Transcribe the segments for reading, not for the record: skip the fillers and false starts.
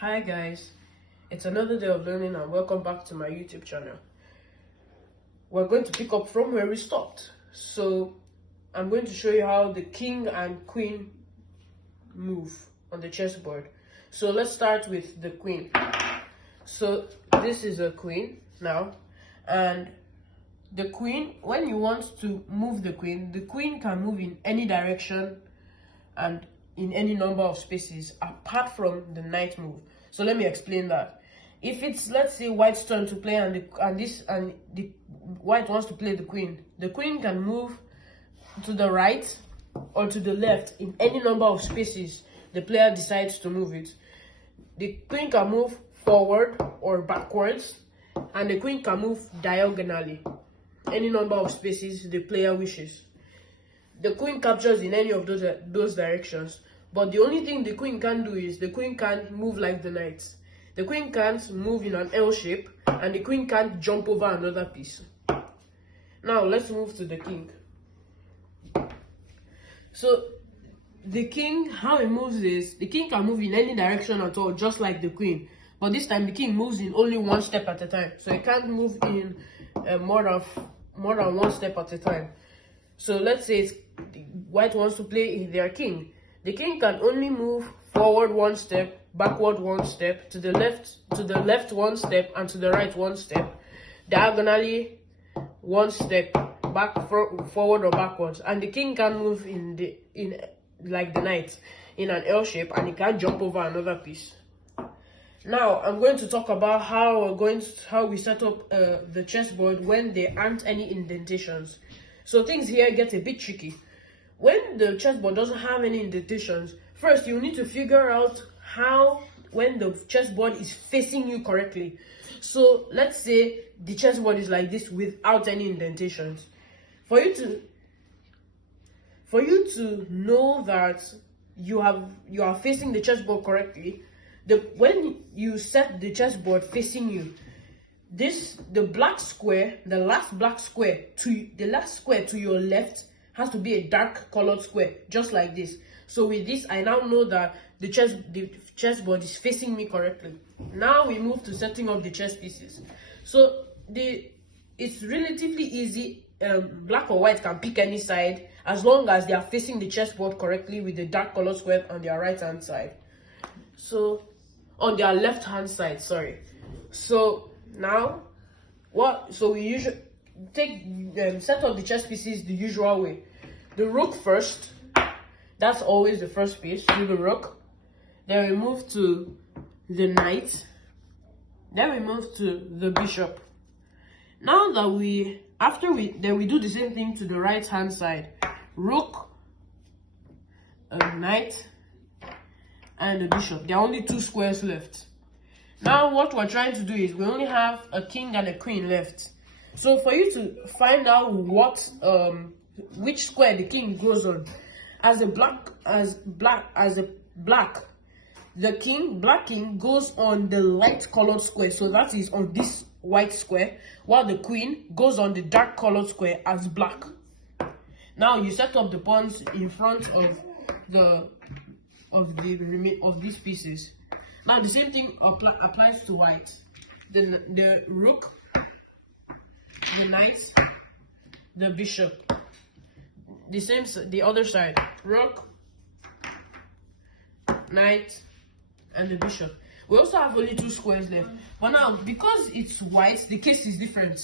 Hi guys, it's another day of learning and welcome back to my YouTube channel. We're going to pick up from where we stopped. So I'm going to show you how the king and queen move on the chessboard. So let's start with the queen. So this is a queen now, and the queen, when you want to move the queen can move in any direction and in any number of spaces apart from the knight move. So let me explain that. If it's, let's say, white's turn to play and the white wants to play the queen can move to the right or to the left in any number of spaces the player decides to move it. The queen can move forward or backwards, and the queen can move diagonally any number of spaces the player wishes. The queen captures in any of those directions, but the only thing the queen can do is the queen can't move like the knight. The queen can't move in an L shape, and the queen can't jump over another piece. Now let's move to the king. So the king, how he moves is, the king can move in any direction at all, just like the queen, but this time the king moves in only one step at a time, so he can't move in more than one step at a time. So let's say white wants to play their king. The king can only move forward one step, backward one step, to the left one step, and to the right one step, diagonally one step, forward or backwards. And the king can move in like the knight in an L shape, and he can't jump over another piece. Now I'm going to talk about how we set up the chessboard when there aren't any indentations. So things here get a bit tricky. When the chessboard doesn't have any indentations, first you need to figure out when the chessboard is facing you correctly. So let's say the chessboard is like this without any indentations. For you to know that you are facing the chessboard correctly, when you set the chessboard facing you, the last black square to your left has to be a dark colored square, just like this. So with this, I now know that the chessboard is facing me correctly. Now we move to setting up the chess pieces. So it's relatively easy. Black or white can pick any side as long as they are facing the chessboard correctly with the dark colored square on their right hand side. So on their left hand side, sorry. So now we usually set up the chess pieces the usual way. The rook first, that's always the first piece. Do the rook, then we move to the knight, then we move to the bishop. Now that we do the same thing to the right hand side. Rook, knight, and the bishop. There are only two squares left. Now what we're trying to do is we only have a king and a queen left. So for you to find out which square the king goes on, black king goes on the light colored square, so that is on this white square, while the queen goes on the dark colored square as black. Now you set up the pawns in front of these pieces. Now the same thing applies to white. The rook, the knight, the bishop. The other side. Rook, knight, and the bishop. We also have only two squares left. But now, because it's white, the case is different.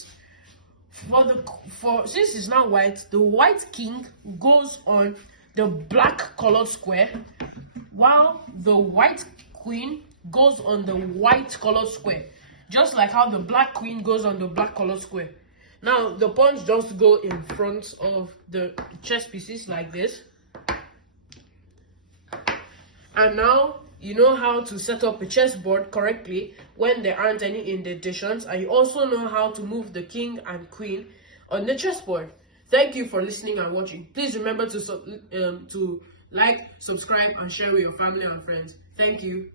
Since it's now white, the white king goes on the black colored square, while the white queen goes on the white colored square, just like how the black queen goes on the black colored square. Now the pawns just go in front of the chess pieces like this, and now you know how to set up a chessboard correctly when there aren't any indentations, and you also know how to move the king and queen on the chessboard. Thank you for listening and watching. Please remember to like, subscribe, and share with your family and friends. Thank you.